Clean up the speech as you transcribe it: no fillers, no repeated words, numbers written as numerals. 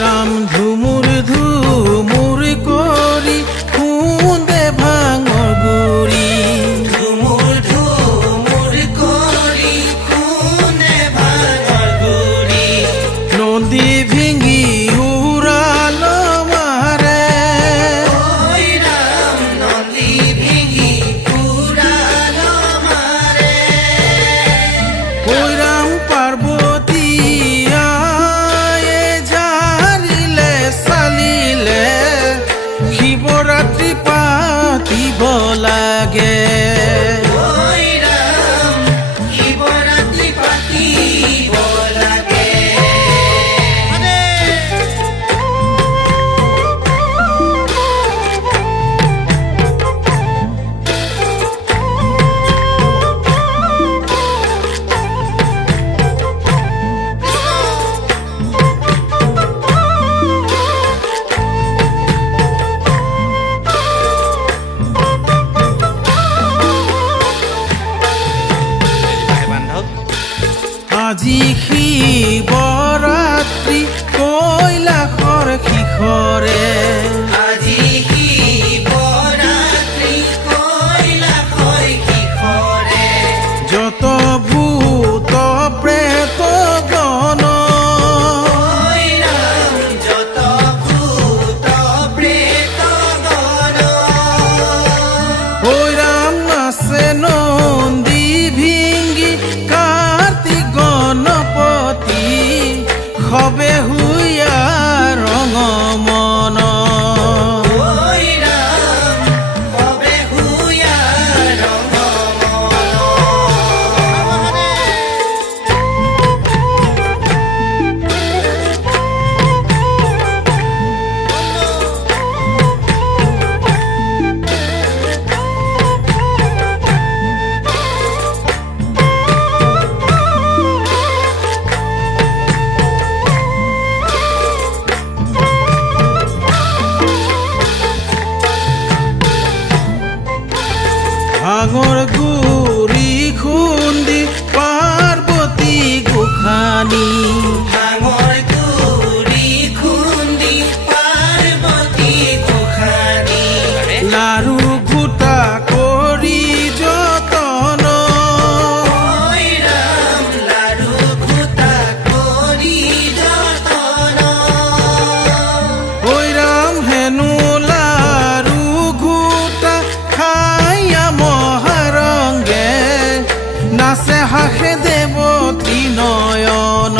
রাম ধুমুর ধুমুর করি খুঁদে ভাঙর গুড়ি ধুমুর ধুমুর করি খুঁদে ভাঙর গুড়ি নদী ভিঙ্গি উড়াল মারে ওই রাম নদী ভিঙি উড়ালো মারে ওই রাম পার্বতী আয়ে ঝারিলে সালিলে শিবরাত্রি পাতিব লাগে ওই রাম শিবরাত্রি পাতিব লাগে আজি শিবৰাত্ৰি কৈলাশৰ শিখৰে আজি শিবৰাত্ৰি কৈলাশৰ শিখৰে যত ভূত প্ৰেত গণ ওই ৰাম যত ভূত প্ৰেত গণ ঐ ৰাম আছে নন্দী ভিঙ্গি কাৰ্তিক গণপতি সবে হুইয়া ৰঙমন ওই ৰাম কবে হুয়া ৰঙমন ভাঙৰ গুৰি খুন্দি পাৰ্বতী গোসানী ভাঙৰ গুড়ি খুন্দি পাৰ্বতী গোসানী লাৰু ঘোটা কৰি যতন ওই ৰাম লাড়ু ঘুতা কৰি যতন ঐ ৰাম হেনো লাৰু ঘোটা খাইয়া মহাৰংগে নাচে হাসে দেৱতী নয়ন